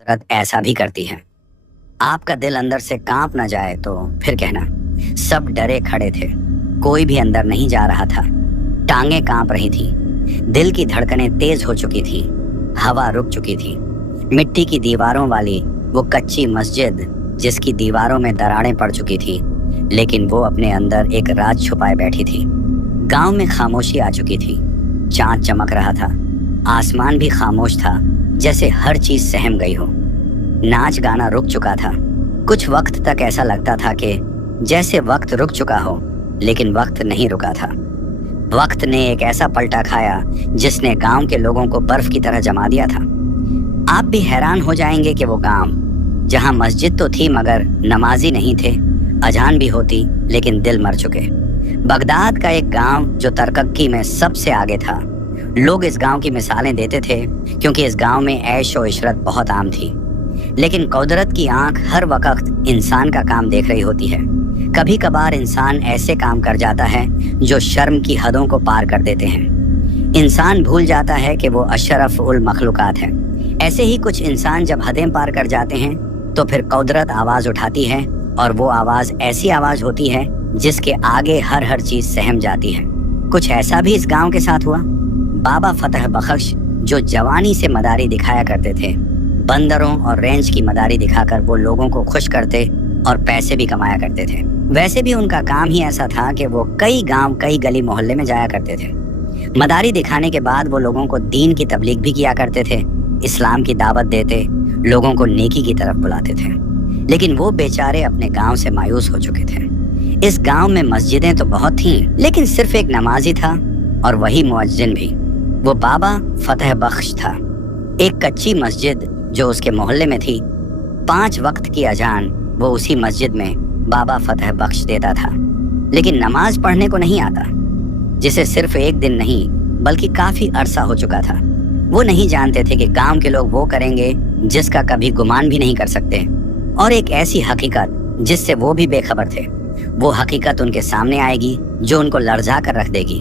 कुदरत ऐसा भी करती है। आपका दिल अंदर से कांप ना जाए तो फिर कहना। सब डरे खड़े थे, कोई भी अंदर नहीं जा रहा था। टांगें कांप रही थी, दिल की धड़कनें तेज हो चुकी थी, हवा रुक चुकी थी। मिट्टी की दीवारों वाली वो कच्ची मस्जिद जिसकी दीवारों में दरारें पड़ चुकी थी, लेकिन वो अपने अंदर एक राज छुपाए बैठी थी। गांव में खामोशी आ चुकी थी, चांद चमक रहा था, आसमान भी खामोश था, जैसे हर चीज सहम गई हो। नाच गाना रुक चुका था। कुछ वक्त तक ऐसा लगता था कि जैसे वक्त रुक चुका हो, लेकिन वक्त नहीं रुका था। वक्त ने एक ऐसा पलटा खाया जिसने गांव के लोगों को बर्फ की तरह जमा दिया था। आप भी हैरान हो जाएंगे कि वो गांव जहां मस्जिद तो थी मगर नमाजी नहीं थे, अजान भी होती लेकिन दिल मर चुके। बगदाद का एक गांव जो तरक्की में सबसे आगे था। लोग इस गांव की मिसालें देते थे क्योंकि इस गांव में ऐश और इशरत बहुत आम थी। लेकिन कुदरत की आंख हर वक्त इंसान का काम देख रही होती है। कभी कभार इंसान ऐसे काम कर जाता है जो शर्म की हदों को पार कर देते हैं। इंसान भूल जाता है कि वो अशरफ उल मखलूकात है। ऐसे ही कुछ इंसान जब हदें पार कर जाते हैं तो फिर कुदरत आवाज उठाती है, और वो आवाज ऐसी आवाज होती है जिसके आगे हर चीज सहम जाती है। कुछ ऐसा भी इस गांव के साथ हुआ। बाबा फतह बख्श जो जवानी से मदारी दिखाया करते थे, बंदरों और रेंज की मदारी दिखाकर वो लोगों को खुश करते और पैसे भी कमाया करते थे। वैसे भी उनका काम ही ऐसा था कि वो कई गांव कई गली मोहल्ले में जाया करते थे। मदारी दिखाने के बाद वो लोगों को दीन की तबलीग भी किया करते थे, इस्लाम की दावत देते, लोगों को नेकी की तरफ बुलाते थे। लेकिन वो बेचारे अपने गांव से मायूस हो चुके थे। इस गांव में मस्जिदें तो बहुत थीं, लेकिन सिर्फ एक नमाजी था, और वही मुअज्जिन भी। वो बाबा फतह बख्श था। एक कच्ची मस्जिद जो उसके मोहल्ले में थी, 5 वक्त की अजान वो उसी मस्जिद में बाबा फतह बख्श देता था। लेकिन नमाज पढ़ने को नहीं आता, जिसे सिर्फ एक दिन नहीं बल्कि काफी अरसा हो चुका था। वो नहीं जानते थे कि गांव के लोग वो करेंगे जिसका कभी गुमान भी नहीं कर सकते, और एक ऐसी हकीकत जिससे वो भी बेखबर थे। वो हकीकत उनके सामने आएगी जो उनको लर्जा कर रख देगी।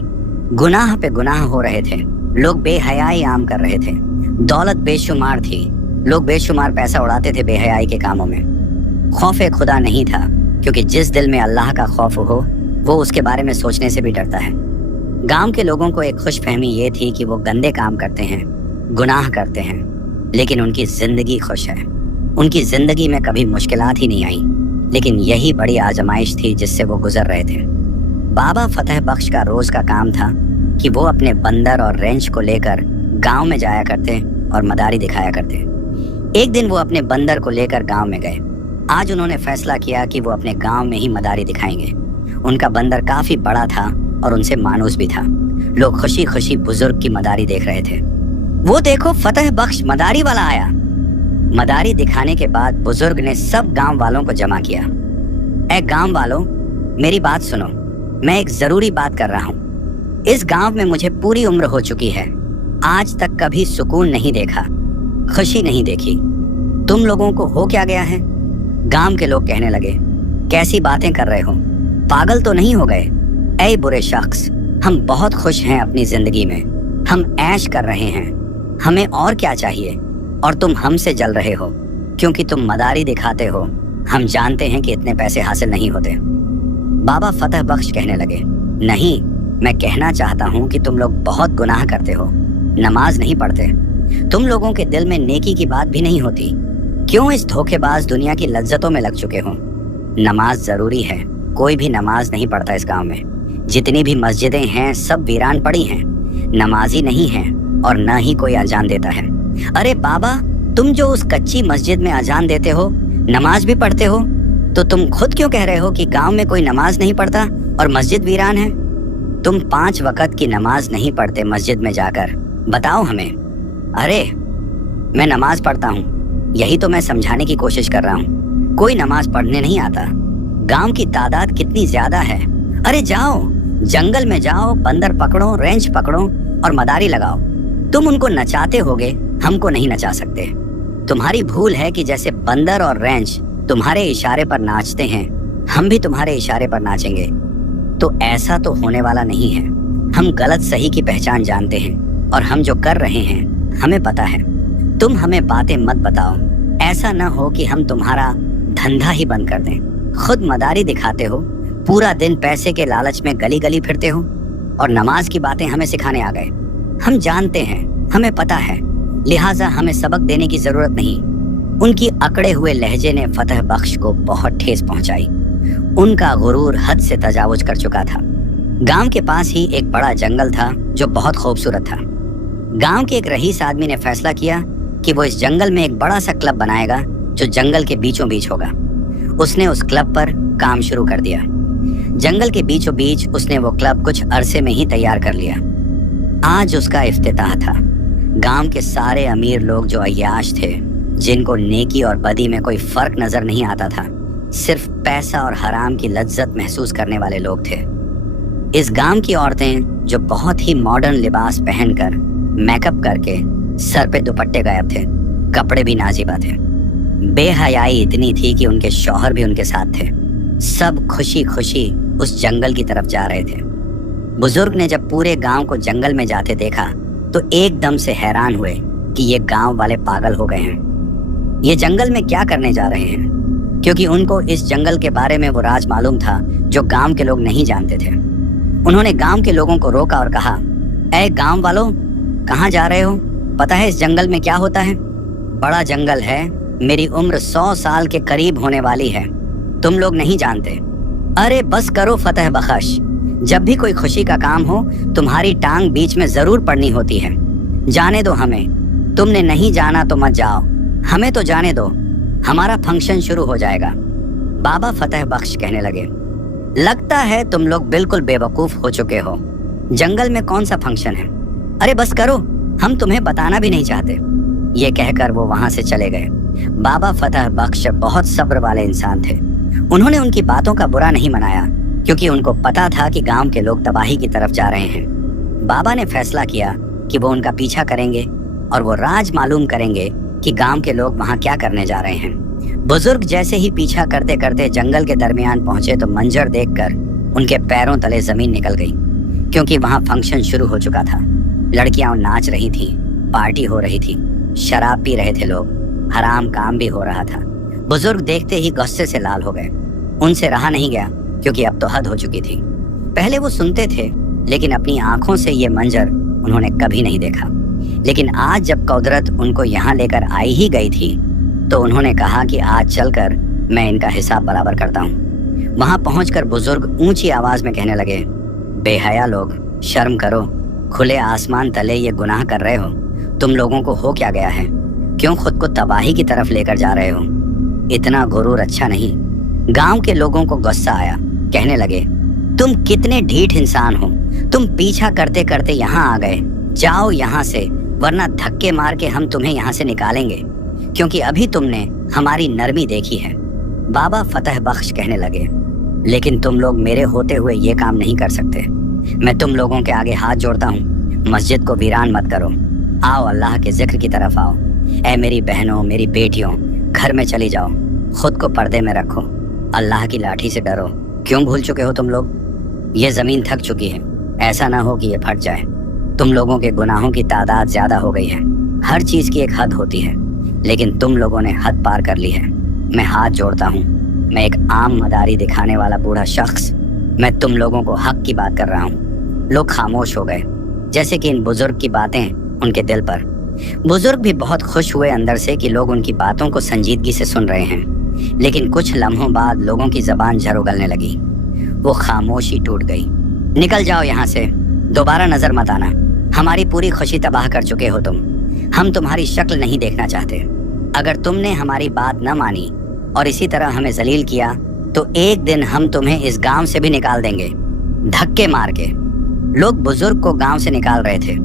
गुनाह पे गुनाह हो रहे थे, लोग बेहयाई आम कर रहे थे, दौलत बेशुमार थी, लोग बेशुमार पैसा उड़ाते थे बेहयाई के कामों में। खौफ खुदा नहीं था, क्योंकि जिस दिल में अल्लाह का खौफ हो वो उसके बारे में सोचने से भी डरता है। गांव के लोगों को एक खुशफहमी ये थी कि वो गंदे काम करते हैं, गुनाह करते हैं, लेकिन उनकी जिंदगी खुश है। उनकी जिंदगी में कभी मुश्किलात ही नहीं आई, लेकिन यही बड़ी आजमाइश थी जिससे वो गुजर रहे थे। बाबा फतह बख्श का रोज का काम था कि वो अपने बंदर और रेंच को लेकर गांव में जाया करते और मदारी दिखाया करते। एक दिन वो अपने बंदर को लेकर गांव में गए। आज उन्होंने फैसला किया कि वो अपने गांव में ही मदारी दिखाएंगे। उनका बंदर काफी बड़ा था और उनसे मानूस भी था। लोग खुशी खुशी बुजुर्ग की मदारी देख रहे थे। वो देखो, फतह बख्श मदारी वाला आया। मदारी दिखाने के बाद बुजुर्ग ने सब गांव वालों को जमा किया। ऐ गांव वालों, मेरी बात सुनो, मैं एक जरूरी बात कर रहा हूँ। इस गांव में मुझे पूरी उम्र हो चुकी है, आज तक कभी सुकून नहीं देखा, खुशी नहीं देखी। तुम लोगों को हो क्या गया है? गांव के लोग कहने लगे, कैसी बातें कर रहे हो, पागल तो नहीं हो गए? ऐ बुरे शख्स, हम बहुत खुश हैं अपनी जिंदगी में, हम ऐश कर रहे हैं, हमें और क्या चाहिए? और तुम हमसे जल रहे हो क्योंकि तुम मदारी दिखाते हो। हम जानते हैं कि इतने पैसे हासिल नहीं होते। बाबा फतह बख्श कहने लगे, नहीं, मैं कहना चाहता हूँ कि तुम लोग बहुत गुनाह करते हो, नमाज नहीं पढ़ते, तुम लोगों के दिल में नेकी की बात भी नहीं होती। क्यों इस धोखेबाज दुनिया की लज्जतों में लग चुके हो? नमाज जरूरी है, कोई भी नमाज नहीं पढ़ता इस गांव में। जितनी भी मस्जिदें हैं सब वीरान पड़ी हैं, नमाजी नहीं है और न ही कोई अजान देता है। अरे बाबा, तुम जो उस कच्ची मस्जिद में अजान देते हो, नमाज भी पढ़ते हो, तो तुम खुद क्यों कह रहे हो कि गांव में कोई नमाज नहीं पढ़ता और मस्जिद वीरान है? तुम 5 वक्त की नमाज नहीं पढ़ते मस्जिद में जाकर, बताओ हमें। अरे मैं नमाज पढ़ता हूँ, यही तो मैं समझाने की कोशिश कर रहा हूँ। कोई नमाज पढ़ने नहीं आता। गांव की तादाद कितनी ज्यादा है। अरे जाओ, जंगल में जाओ, बंदर पकड़ो, रेंच पकड़ो और मदारी लगाओ। तुम उनको नचाते होगे, हमको नहीं नचा सकते। तुम्हारी भूल है कि जैसे बंदर और रेंच तुम्हारे इशारे पर नाचते हैं, हम भी तुम्हारे इशारे पर नाचेंगे। तो ऐसा तो होने वाला नहीं है। हम गलत सही की पहचान जानते हैं और हम जो कर रहे हैं हमें पता है। तुम हमें बातें मत बताओ, ऐसा न हो कि हम तुम्हारा धंधा ही बंद कर दें। खुद मदारी दिखाते हो, पूरा दिन पैसे के लालच में गली गली फिरते हो और नमाज की बातें हमें सिखाने आ गए। हम जानते हैं, हमें पता है, लिहाजा हमें सबक देने की जरूरत नहीं। उनकी अकड़े हुए लहजे ने फतह बख्श को बहुत ठेस पहुंचाई। उनका गुरूर हद से तजावुज कर चुका था। गांव के पास ही एक बड़ा जंगल था जो बहुत खूबसूरत था। गांव के एक रईस आदमी ने फैसला किया कि वो इस जंगल में एक बड़ा सा क्लब बनाएगा जो जंगल के बीचों बीच होगा। उसने उस क्लब पर काम शुरू कर दिया। जंगल के बीचों बीच उसने वो क्लब कुछ अरसे में ही तैयार कर लिया। आज उसका इफ्तिताह था। गांव के सारे अमीर लोग जो अय्याश थे, जिनको नेकी और बदी में कोई फर्क नजर नहीं आता था, सिर्फ पैसा और हराम की लज्जत महसूस करने वाले लोग थे। इस गांव की औरतें जो बहुत ही मॉडर्न लिबास पहनकर, मेकअप करके, सर पे दुपट्टे गायब थे, कपड़े भी नाजीबा थे, बेहयाई इतनी थी कि उनके शौहर भी उनके साथ थे। सब खुशी खुशी उस जंगल की तरफ जा रहे थे। बुजुर्ग ने जब पूरे गांव को जंगल में जाते देखा तो एकदम से हैरान हुए कि ये गांव वाले पागल हो गए हैं। ये जंगल में क्या करने जा रहे हैं? क्योंकि उनको इस जंगल के बारे में वो राज मालूम था जो गांव के लोग नहीं जानते थे। उन्होंने गांव के लोगों को रोका और कहा, ऐ गांव वालों, कहाँ जा रहे हो? पता है इस जंगल में क्या होता है? बड़ा जंगल है, मेरी उम्र 100 साल के करीब होने वाली है, तुम लोग नहीं जानते। अरे बस करो फतह बख्श, जब भी कोई खुशी का काम हो तुम्हारी टांग बीच में जरूर पड़नी होती है। जाने दो हमें, तुमने नहीं जाना तो मत जाओ, हमें तो जाने दो, हमारा फंक्शन शुरू हो जाएगा। बाबा फतह बख्श कहने लगे, लगता है तुम लोग बिल्कुल बेवकूफ हो चुके हो। जंगल में कौन सा फंक्शन है? अरे बस करो, हम तुम्हें बताना भी नहीं चाहते। ये कहकर वो वहां से चले गए। बाबा फतह बख्श बहुत सब्र वाले इंसान थे। उन्होंने उनकी बातों का बुरा नहीं मनाया, क्योंकि उनको पता था कि गांव के लोग तबाही की तरफ जा रहे हैं। बाबा ने फैसला किया कि वो उनका पीछा करेंगे और वो राज मालूम करेंगे कि गांव के लोग वहां क्या करने जा रहे हैं। बुजुर्ग जैसे ही पीछा करते करते जंगल के दरमियान पहुंचे तो मंजर देखकर उनके पैरों तले जमीन निकल गई, क्योंकि वहां फंक्शन शुरू हो चुका था। लड़कियां नाच रही थीं, पार्टी हो रही थी, शराब पी रहे थे लोग, हराम काम भी हो रहा था। बुजुर्ग देखते ही गुस्से से लाल हो गए। उनसे रहा नहीं गया, क्योंकि अब तो हद हो चुकी थी। पहले वो सुनते थे, लेकिन अपनी आंखों से ये मंजर उन्होंने कभी नहीं देखा। लेकिन आज जब कुदरत उनको यहाँ लेकर आई ही गई थी, तो उन्होंने कहा कि आज चलकर मैं इनका हिसाब बराबर करता हूँ। वहां पहुंचकर बुजुर्ग ऊंची आवाज में कहने लगे, बेहया लोग, शर्म करो, खुले आसमान तले ये गुनाह कर रहे हो। तुम लोगों को हो क्या गया है? क्यों खुद को तबाही की तरफ लेकर जा रहे हो? इतना गुरूर अच्छा नहीं। गांव के लोगों को गुस्सा आया। कहने लगे, तुम कितने ढीठ इंसान हो, तुम पीछा करते करते यहाँ आ गए। जाओ यहाँ से, वरना धक्के मार के हम तुम्हें यहाँ से निकालेंगे, क्योंकि अभी तुमने हमारी नरमी देखी है। बाबा फतह बख्श कहने लगे, लेकिन तुम लोग मेरे होते हुए ये काम नहीं कर सकते। मैं तुम लोगों के आगे हाथ जोड़ता हूँ, मस्जिद को वीरान मत करो। आओ अल्लाह के जिक्र की तरफ आओ। ऐ मेरी बहनों, मेरी बेटियों, घर में चली जाओ, खुद को पर्दे में रखो, अल्लाह की लाठी से डरो। क्यों भूल चुके हो तुम लोग? ये जमीन थक चुकी है, ऐसा ना हो कि ये फट जाए। तुम लोगों के गुनाहों की तादाद ज्यादा हो गई है। हर चीज की एक हद होती है, लेकिन तुम लोगों ने हद पार कर ली है। मैं हाथ जोड़ता हूँ, मैं एक आम मदारी दिखाने वाला बूढ़ा शख्स, मैं तुम लोगों को हक की बात कर रहा हूँ। लोग खामोश हो गए, जैसे कि इन बुजुर्ग की बातें उनके दिल पर। बुजुर्ग भी बहुत खुश हुए अंदर से कि लोग उनकी बातों को संजीदगी से सुन रहे हैं। लेकिन कुछ लम्हों बाद लोगों की जबान झर उगलने लगी। वो खामोशी टूट गई। निकल जाओ यहाँ से, दोबारा नजर मत आना। हमारी पूरी खुशी तबाह कर चुके हो तुम। हम तुम्हारी शक्ल नहीं देखना चाहते। अगर तुमने हमारी बात न मानी और इसी तरह हमें जलील किया, तो एक दिन हम तुम्हें इस गांव से भी निकाल देंगे, धक्के मार के। लोग बुजुर्ग को गांव से निकाल रहे थे,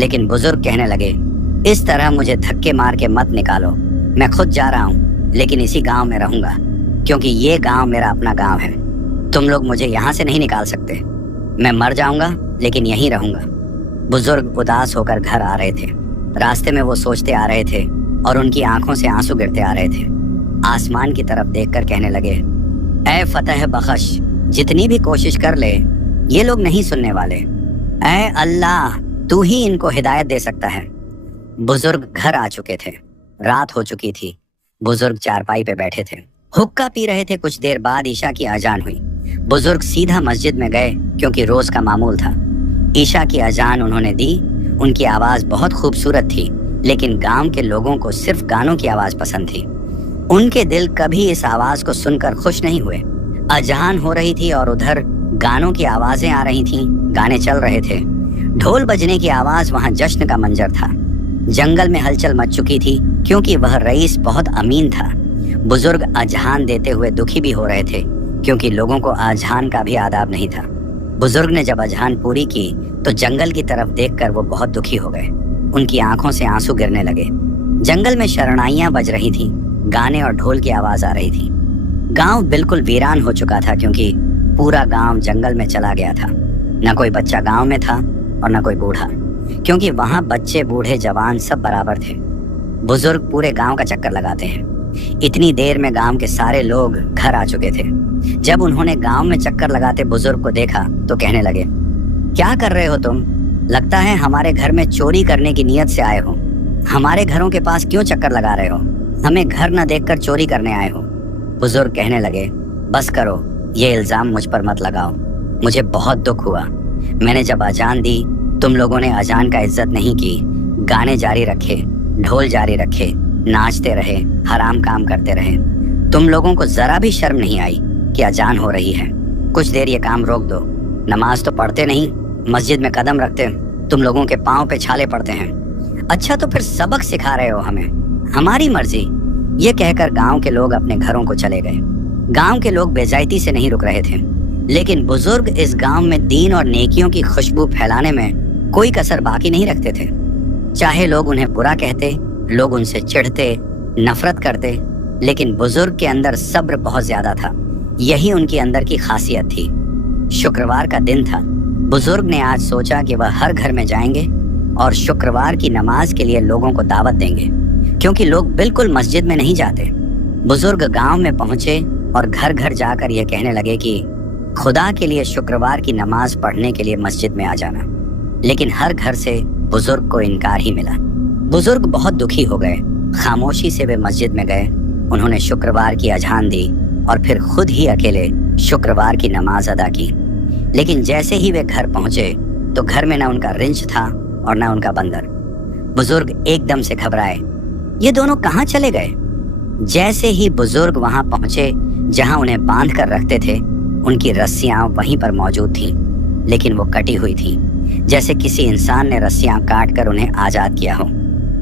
लेकिन बुजुर्ग कहने लगे, इस तरह मुझे धक्के मार के मत निकालो। मैं खुद जा रहा हूँ, लेकिन इसी गांव में रहूंगा, क्योंकि ये गांव मेरा अपना गांव है। तुम लोग मुझे यहाँ से नहीं निकाल सकते। मैं मर जाऊंगा, लेकिन यहीं रहूंगा। बुजुर्ग उदास होकर घर आ रहे थे। रास्ते में वो सोचते आ रहे थे और उनकी आंखों से आंसू गिरते आ रहे थे। आसमान की तरफ देखकर कहने लगे, ऐ फतह बख्श, जितनी भी कोशिश कर ले, ये लोग नहीं सुनने वाले। ऐ अल्लाह, तू ही इनको हिदायत दे सकता है। बुजुर्ग घर आ चुके थे। रात हो चुकी थी। बुजुर्ग चारपाई पे बैठे थे, हुक्का पी रहे थे। कुछ देर बाद ईशा की अजान हुई। बुजुर्ग सीधा मस्जिद में गए क्योंकि रोज का मामूल था। ईशा की अजान उन्होंने दी। उनकी आवाज बहुत खूबसूरत थी, लेकिन गांव के लोगों को सिर्फ गानों की आवाज पसंद थी। उनके दिल कभी इस आवाज को सुनकर खुश नहीं हुए। अजान हो रही थी और उधर गानों की आवाजें आ रही थीं, गाने चल रहे थे, ढोल बजने की आवाज, वहां जश्न का मंजर था। जंगल में हलचल मच चुकी थी क्योंकि वह रईस बहुत अमीन था। बुजुर्ग अजहान देते हुए दुखी भी हो रहे थे क्योंकि लोगों को अजहान का भी आदाब नहीं था। बुजुर्ग ने जब अजहान पूरी की तो जंगल की तरफ देखकर वो बहुत दुखी हो गए। उनकी आंखों से आंसू गिरने लगे। जंगल में शरणाइयां बज रही थीं, गाने और ढोल की आवाज आ रही थी। गांव बिल्कुल वीरान हो चुका था क्योंकि पूरा गांव जंगल में चला गया था। न कोई बच्चा गांव में था और न कोई बूढ़ा, क्योंकि वहां बच्चे बूढ़े जवान सब बराबर थे। बुजुर्ग पूरे गांव का चक्कर लगाते हैं। इतनी देर में गांव के सारे लोग घर आ चुके थे। जब उन्होंने गांव में चक्कर लगाते बुजुर्ग को देखा तो कहने लगे, क्या कर रहे हो तुम? लगता है हमारे घर में चोरी करने की नीयत से आए हो। हमारे घरों के पास क्यों चक्कर लगा रहे हो? हमें घर न देखकर चोरी करने आए हो। बुजुर्ग कहने लगे, बस करो, ये इल्जाम मुझ पर मत लगाओ। मुझे बहुत दुख हुआ। मैंने जब अजान दी तुम लोगों ने अजान का इज्जत नहीं की, गाने जारी रखे, ढोल जारी रखे, नाचते रहे, हराम काम करते रहे। तुम लोगों को जरा भी शर्म नहीं आई कि अजान हो रही है। कुछ देर ये काम रोक दो। नमाज तो पढ़ते नहीं, मस्जिद में कदम रखते, तुम लोगों के पाँव पे छाले पड़ते हैं। अच्छा तो फिर सबक सिखा रहे हो हमें, हमारी मर्जी। ये कहकर गांव के लोग अपने घरों को चले गए। गांव के लोग बेजायती से नहीं रुक रहे थे, लेकिन बुजुर्ग इस गांव में दीन और नेकियों की खुशबू फैलाने में कोई कसर बाकी नहीं रखते थे। चाहे लोग उन्हें बुरा कहते, लोग उनसे चिढ़ते, नफरत करते, लेकिन बुजुर्ग के अंदर सब्र बहुत ज्यादा था। यही उनकी अंदर की खासियत थी। शुक्रवार का दिन था। बुजुर्ग ने आज सोचा कि वह हर घर में जाएंगे और शुक्रवार की नमाज के लिए लोगों को दावत देंगे, क्योंकि लोग बिल्कुल मस्जिद में नहीं जाते। बुजुर्ग गांव में पहुंचे और घर घर जाकर ये कहने लगे कि खुदा के लिए शुक्रवार की नमाज पढ़ने के लिए मस्जिद में आ जाना। लेकिन हर घर से बुजुर्ग को इनकार ही मिला। बुजुर्ग बहुत दुखी हो गए। खामोशी से वे मस्जिद में गए। उन्होंने शुक्रवार की अजान दी और फिर खुद ही अकेले शुक्रवार की नमाज अदा की। लेकिन जैसे ही वे घर पहुंचे तो घर में न उनका रिंच था और न उनका बंदर। बुजुर्ग एकदम से घबराए। ये दोनों कहाँ चले गए? जैसे ही बुजुर्ग वहां पहुंचे जहां उन्हें बांध कर रखते थे, उनकी रस्सियां वहीं पर मौजूद थीं, लेकिन वो कटी हुई थी, जैसे किसी इंसान ने रस्सियां काट कर उन्हें आजाद किया हो।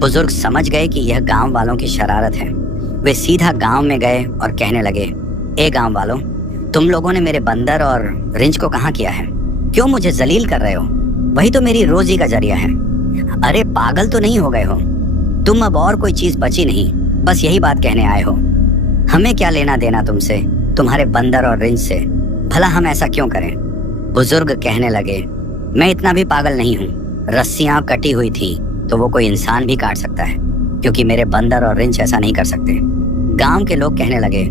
बुजुर्ग समझ गए कि यह गांव वालों की शरारत है। वे सीधा गांव में गए और कहने लगे, ए गांव वालों, तुम लोगों ने मेरे बंदर और रिंच को कहाँ किया है? क्यों मुझे जलील कर रहे हो? वही तो मेरी रोजी का जरिया है। अरे पागल तो नहीं हो गए हो तुम? अब और कोई चीज बची नहीं, बस यही बात कहने आए हो? हमें क्या लेना देना तुमसे, तुम्हारे बंदर और रिंच से? भला हम ऐसा क्यों करें? बुजुर्ग कहने लगे, मैं इतना भी पागल नहीं हूँ। रस्सियां कटी हुई थी तो वो कोई इंसान भी काट सकता है, क्योंकि मेरे बंदर और रिंच ऐसा नहीं कर सकते। गांव के लोग कहने लगे,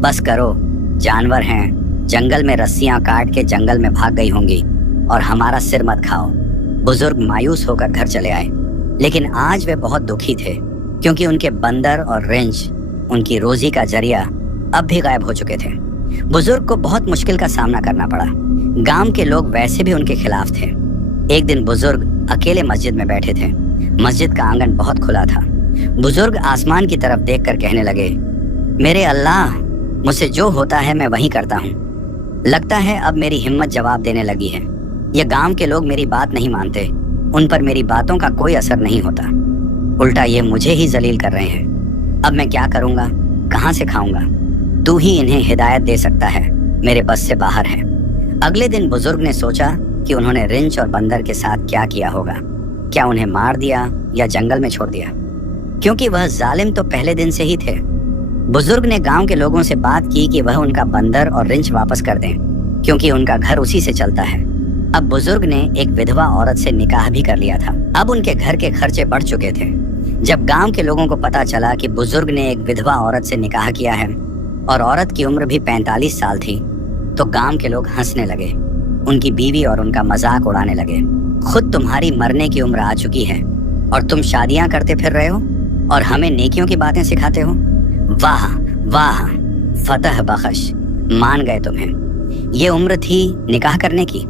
बस करो, जानवर हैं, जंगल में रस्सियां काट के जंगल में भाग गई होंगी और हमारा सिर मत खाओ। बुजुर्ग मायूस होकर घर चले आए। लेकिन आज वे बहुत दुखी थे क्योंकि उनके बंदर और रिंच, उनकी रोजी का जरिया, अब भी गायब हो चुके थे। बुजुर्ग को बहुत मुश्किल का सामना करना पड़ा। गांव के लोग वैसे भी उनके खिलाफ थे। एक दिन बुजुर्ग अकेले मस्जिद में बैठे थे। मस्जिद का आंगन बहुत खुला था। बुजुर्ग आसमान की तरफ देखकर कहने लगे, मेरे अल्लाह, मुझसे जो होता है मैं वही करता हूँ। लगता है अब मेरी हिम्मत जवाब देने लगी है। ये गांव के लोग मेरी बात नहीं मानते, उन पर मेरी बातों का कोई असर नहीं होता, उल्टा ये मुझे ही जलील कर रहे हैं। अब मैं क्या करूँगा, कहाँ से खाऊंगा? तू ही इन्हें हिदायत दे सकता है, मेरे बस से बाहर है। अगले दिन बुजुर्ग ने सोचा कि उन्होंने रिंच और बंदर के साथ क्या किया होगा। क्या उन्हें मार दिया या जंगल में छोड़ दिया? क्योंकि वह जालिम तो पहले दिन से ही थे। बुजुर्ग ने गांव के लोगों से बात की कि वह उनका बंदर और रिंच वापस कर दें, क्योंकि उनका घर उसी से चलता है। अब बुजुर्ग ने एक विधवा औरत से निकाह भी कर लिया था। अब उनके घर के खर्चे बढ़ चुके थे। जब गांव के लोगों को पता चला कि बुजुर्ग ने एक विधवा औरत से निकाह किया है और औरत की उम्र भी 45 साल थी, तो गांव के लोग हंसने लगे, उनकी बीवी और उनका मजाक उड़ाने लगे। खुद तुम्हारी मरने की उम्र आ चुकी है और तुम शादियां करते फिर रहे हो और हमें नेकियों की बातें सिखाते हो। वाह वाह, फतह बख्श, मान गए तुम्हें। ये उम्र थी निकाह करने की।